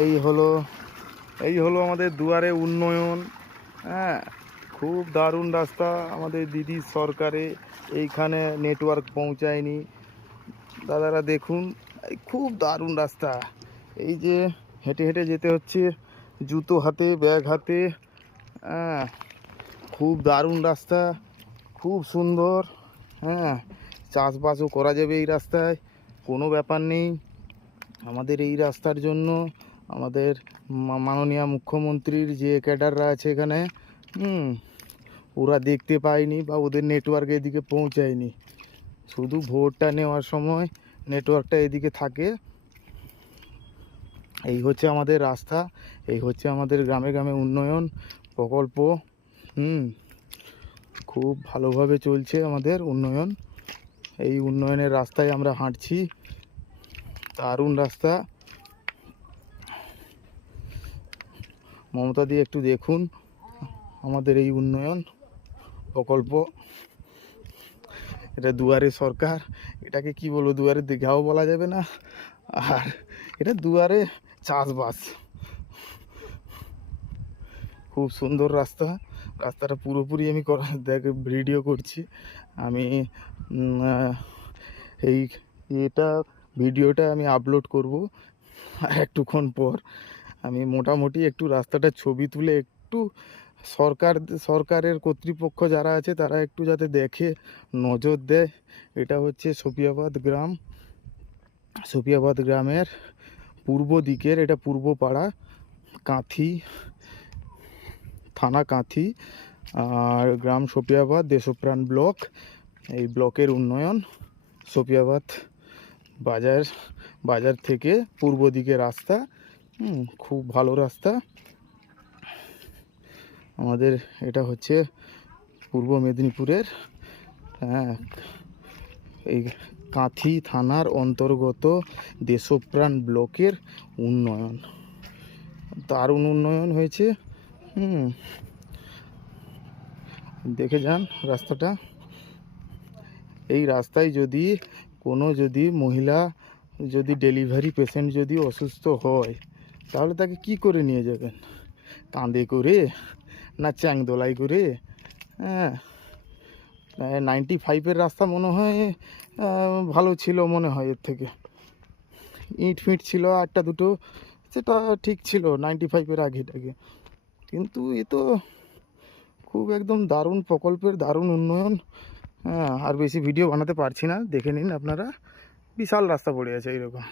এই হলো এই হলো আমাদের দুয়ারে উন্নয়ন। হ্যাঁ, খুব দারুণ রাস্তা আমাদের দিদির সরকারে। এইখানে নেটওয়ার্ক পৌঁছায়নি। দাদারা দেখুন, এই খুব দারুণ রাস্তা। এই যে হেঁটে হেঁটে যেতে হচ্ছে, জুতো হাতে, ব্যাগ হাতে। হ্যাঁ, খুব দারুণ রাস্তা, খুব সুন্দর। হ্যাঁ, চাষবাসও করা যাবে এই রাস্তায়, কোনো ব্যাপার নেই। আমাদের এই রাস্তার জন্য আমাদের মাননীয় মুখ্যমন্ত্রীর যে ক্যাডাররা আছে এখানে, ওরা দেখতে পায়নি বা ওদের নেটওয়ার্ক এদিকে পৌঁছায়নি। শুধু ভোটটা নেওয়ার সময় নেটওয়ার্কটা এদিকে থাকে। এই হচ্ছে আমাদের রাস্তা, এই হচ্ছে আমাদের গ্রামে গ্রামে উন্নয়ন প্রকল্প। খুব ভালোভাবে চলছে আমাদের উন্নয়ন। এই উন্নয়নের রাস্তায় আমরা হাঁটছি, দারুণ রাস্তা। মমতা দিয়ে একটু দেখুন আমাদের এই উন্নয়ন প্রকল্প। এটা দুয়ারে সরকার, এটাকে কি বলবো, দুয়ারে দীঘাও বলা যাবে না, আর এটা দুয়ারে চাষবাস। খুব সুন্দর রাস্তা। রাস্তাটা পুরোপুরি আমি ভিডিও করছি আমি। এই এটা ভিডিওটা আমি আপলোড করব একটুক্ষণ পর। আমি মোটামুটি একটু রাস্তাটা ছবি তুলে একটু সরকারের কর্তৃপক্ষ যারা আছে তারা একটু যাতে দেখে, নজর দেয়। এটা হচ্ছে সফিয়াবাদ গ্রাম। সফিয়াবাদ গ্রামের পূর্ব দিকের, এটা পূর্বপাড়া, কাঁথি থানা, কাঁথি, আর গ্রাম সফিয়াবাদ, দেশপ্রাণ ব্লক। এই ব্লকের উন্নয়ন। সফিয়াবাদ বাজার থেকে পূর্ব দিকে রাস্তা, খুব ভালো রাস্তা আমাদের। এটা হচ্ছে পূর্ব মেদিনীপুরের, হ্যাঁ, এই কাঁথি থানার অন্তর্গত দেশপ্রাণ ব্লকের উন্নয়ন। দারুণ উন্নয়ন হয়েছে। দেখে যান রাস্তাটা। এই রাস্তায় যদি মহিলা ডেলিভারি পেশেন্ট যদি অসুস্থ হয়, তাহলে তাকে কি করে নিয়ে যাবেন? কাঁধে করে না চ্যাংদোলাই করে? হ্যাঁ, 95-এর রাস্তা মনে হয় ভালো ছিল, মনে হয় এর থেকে ইট ফিট ছিল একটা দুটো, সেটা ঠিক ছিল 95-এর আগেটাকে। কিন্তু এ তো খুব একদম দারুণ প্রকল্পের দারুণ উন্নয়ন। হ্যাঁ, আর বেশি ভিডিও বানাতে পারছি না, দেখে নিন আপনারা। বিশাল রাস্তা পড়ে আছে এইরকম।